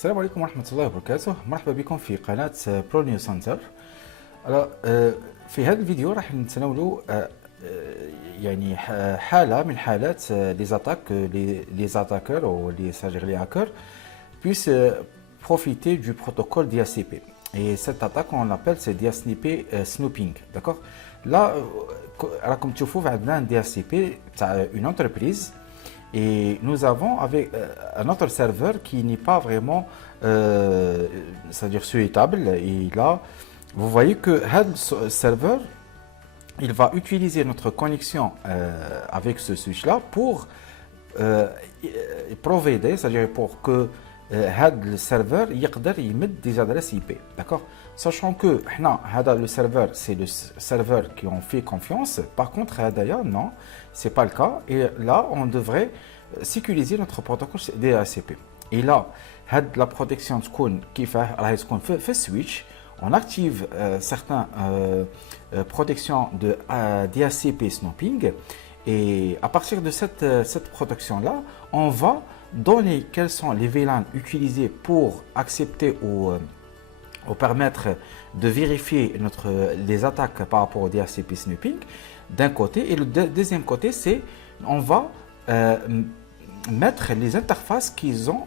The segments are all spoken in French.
السلام عليكم ورحمة الله وبركاته. مرحبا بكم في قناة برو نيو سنتر. في هذا الفيديو راح نتناولوا يعني حالة من حالات les attaqueurs ou les hackers puissent profiter du protocole DHCP. Et cette attaque on l'appelle c'est DHCP snooping, d'accord. Là comme tu vois on a un DHCP une entreprise. Et nous avons avec un autre serveur qui n'est pas vraiment c'est-à-dire souhaitable. Et là, vous voyez que ce serveur, il va utiliser notre connexion avec ce switch-là pour provider, c'est-à-dire pour que le serveur يقدر يمد des adresses IP, d'accord. Sachant que le serveur, c'est le serveur qui on fait confiance. Par contre, non, c'est pas le cas. Et là, on devrait sécuriser notre protocole DHCP. Et là, la protection qui fait switch, on active certaines protections de DHCP snooping. Et à partir de cette protection-là, on va donner quels sont les VLAN utilisés pour accepter ou permettre de vérifier les attaques par rapport au DHCP snooping d'un côté, et le deuxième côté c'est on va mettre les interfaces qu'ils ont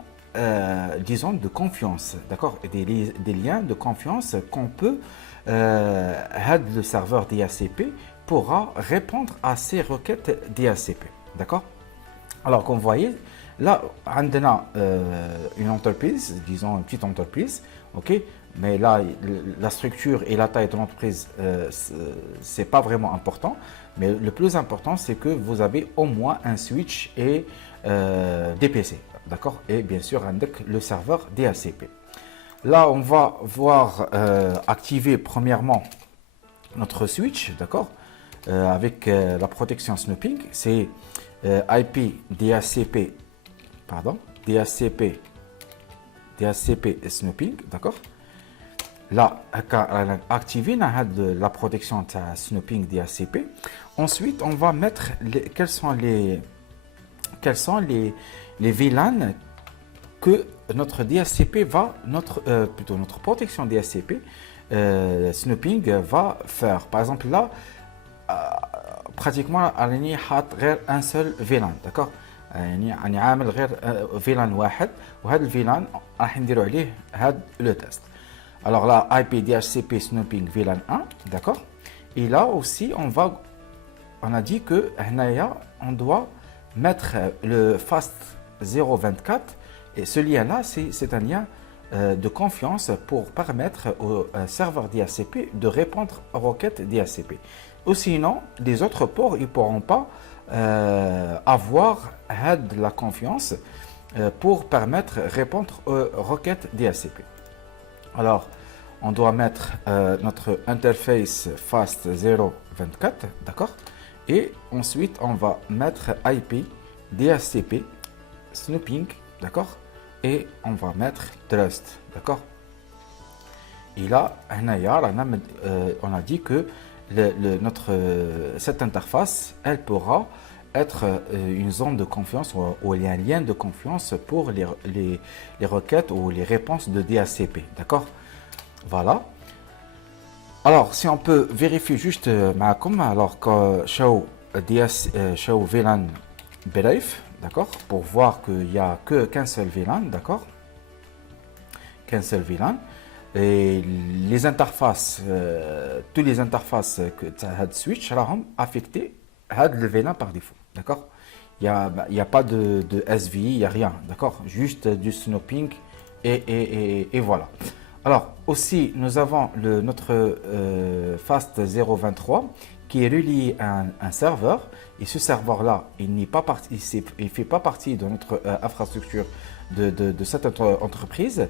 disons de confiance, d'accord, des liens de confiance qu'on peut le serveur DHCP pourra répondre à ces requêtes DHCP, d'accord. Alors comme vous voyez là on a une entreprise, disons une petite entreprise, ok. Mais là, la structure et la taille de l'entreprise, c'est pas vraiment important. Mais le plus important, c'est que vous avez au moins un switch et des PC, d'accord. Et bien sûr, avec le serveur DHCP. Là, on va voir activer premièrement notre switch, d'accord, avec la protection snooping. C'est IP DHCP, pardon, DHCP snooping, d'accord. Là, activer la protection de snooping DHCP. Ensuite, on va mettre quels sont les VLAN que notre DHCP va, plutôt notre protection DHCP snooping va faire. Par exemple, là, pratiquement, on a un seul VLAN, d'accord. يعني عامل غير VLAN واحد وهذا الفيلان راح نديروا عليه هذا le test. Alors là, IP DHCP snooping VLAN 1, d'accord. Et là aussi, on a dit que on doit mettre le FAST 024. Et ce lien-là, c'est un lien de confiance pour permettre au serveur DHCP de répondre aux requêtes DHCP. Ou sinon, les autres ports, ils ne pourront pas avoir la confiance pour permettre de répondre aux requêtes DHCP. Alors, on doit mettre notre interface FAST 024, d'accord. Et ensuite, on va mettre IP DHCP snooping, d'accord. Et on va mettre trust, d'accord. Et là, on a dit que cette interface, elle pourra être une zone de confiance ou un lien de confiance pour les requêtes ou les réponses de DHCP, d'accord. Voilà. Alors si on peut vérifier juste alors que show VLAN bref, d'accord, pour voir qu'il n'y a qu'un seul VLAN, d'accord, qu'un seul VLAN. Et les interfaces, toutes les interfaces que tu as de switch sont affectées à le VLAN par défaut, d'accord. Il n'y a pas de SVI, il n'y a rien, d'accord, juste du snooping et voilà. Alors aussi nous avons notre FAST 023 qui est relié à un serveur, et ce serveur là il n'est pas parti, il fait pas partie de notre infrastructure de cette entreprise,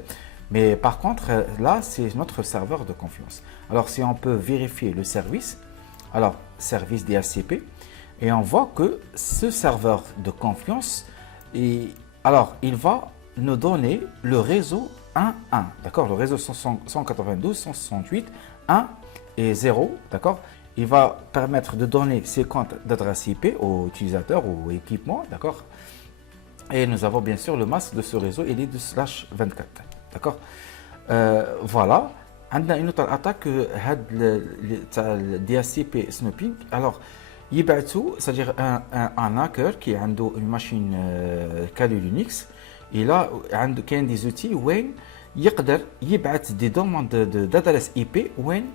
mais par contre là c'est notre serveur de confiance. Alors si on peut vérifier le service, alors service DHCP, et on voit que ce serveur de confiance, alors il va nous donner le réseau 1, 1, d'accord, le réseau 192, 168, 1 et 0, d'accord. Il va permettre de donner ses comptes d'adresse IP aux utilisateurs ou équipements, d'accord. Et nous avons bien sûr le masque de ce réseau, il est de /24. D'accord. Voilà. On a une autre attaque, le DHCP snooping. Alors, c'est-à-dire un hacker qui a une machine Kali Linux. Et là, il y a des outils où il peut يبعث des demandes d'adresse IP où il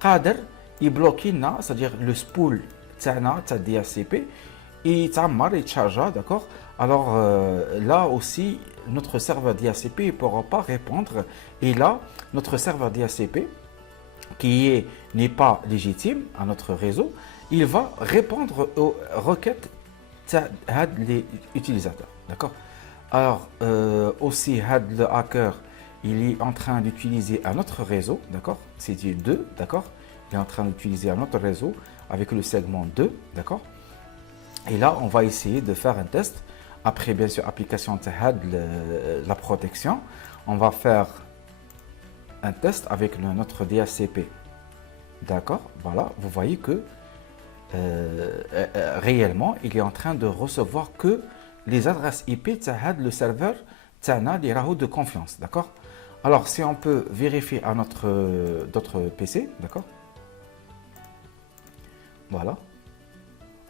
peut bloquer, c'est-à-dire le spool de DHCP. Il charge, d'accord. Alors là aussi, notre serveur DHCP ne pourra pas répondre. Et là, notre serveur DHCP, qui n'est pas légitime à notre réseau, il va répondre aux requêtes des utilisateurs. D'accord. Alors aussi, le hacker, il est en train d'utiliser un autre réseau. D'accord. C'est 2. D'accord. Il est en train d'utiliser un autre réseau avec le segment 2. D'accord. Et là, on va essayer de faire un test. Après, bien sûr, application de la protection. On va faire un test avec notre DHCP. D'accord. Voilà. Vous voyez que réellement, il est en train de recevoir que les adresses IP de le serveur de confiance. D'accord. Alors, si on peut vérifier à d'autres PC. D'accord. Voilà.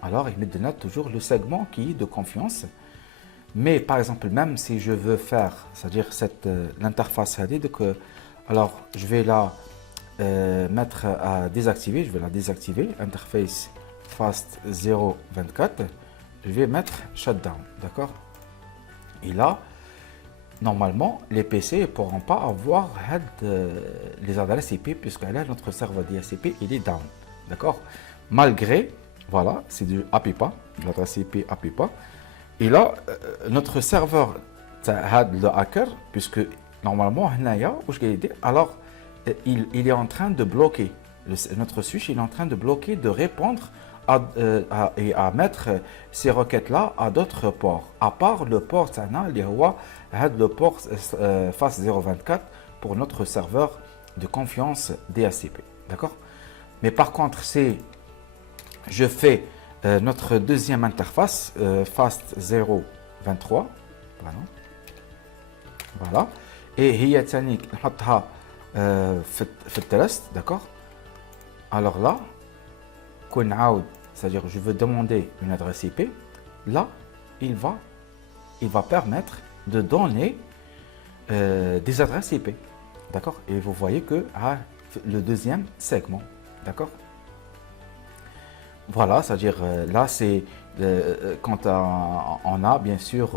Alors, il me donne toujours le segment qui est de confiance. Mais par exemple, même si je veux faire, c'est-à-dire l'interface, alors je vais la mettre à désactiver, je vais la désactiver, interface fast 024, je vais mettre shutdown, d'accord. Et là, normalement, les PC ne pourront pas avoir les adresses IP puisque là, notre serveur DHCP, il est down, d'accord. Malgré, voilà, c'est du APIPA, l'adresse IP APIPA. Et là, notre serveur, le hacker, puisque normalement, alors il est en train de bloquer, notre switch il est en train de bloquer, de répondre et à mettre ces requêtes-là à d'autres ports, à part le port, le port FAS 024 pour notre serveur de confiance DHCP. D'accord. Mais par contre, c'est je fais notre deuxième interface FAST 023. Voilà. Et هي تاني نحطها في الترست, d'accord. Alors là, c'est-à-dire je veux demander une adresse IP. Là, il va permettre de donner des adresses IP, d'accord. Et vous voyez que le deuxième segment, d'accord. Voilà, c'est-à-dire là, c'est quand on a bien sûr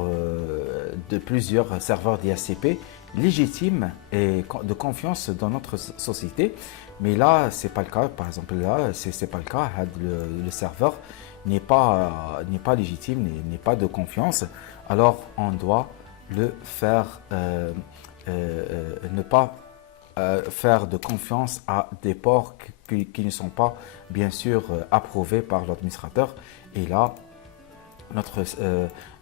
de plusieurs serveurs DHCP légitimes et de confiance dans notre société. Mais là, c'est pas le cas. Par exemple, là, c'est pas le cas. Le serveur n'est pas légitime, n'est pas de confiance. Alors, on doit le faire, ne pas faire de confiance à des ports qui ne sont pas bien sûr approuvés par l'administrateur. Et là,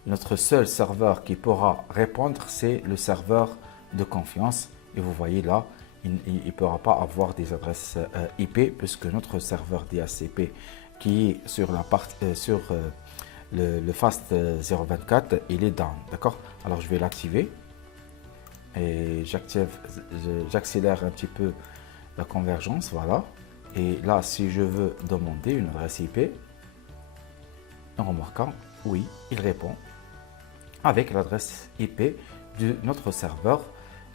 notre seul serveur qui pourra répondre, c'est le serveur de confiance. Et vous voyez là, il ne pourra pas avoir des adresses IP puisque notre serveur DHCP qui est sur la partie le FAST 024, il est down, d'accord. Alors je vais l'activer et j'accélère un petit peu la convergence, voilà. Et là, si je veux demander une adresse IP, en remarquant, oui, il répond avec l'adresse IP de notre serveur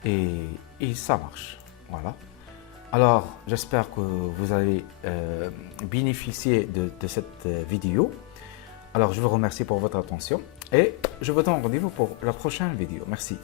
et ça marche, voilà. Alors, j'espère que vous allez bénéficier de cette vidéo. Alors, je vous remercie pour votre attention et je vous donne rendez-vous pour la prochaine vidéo. Merci.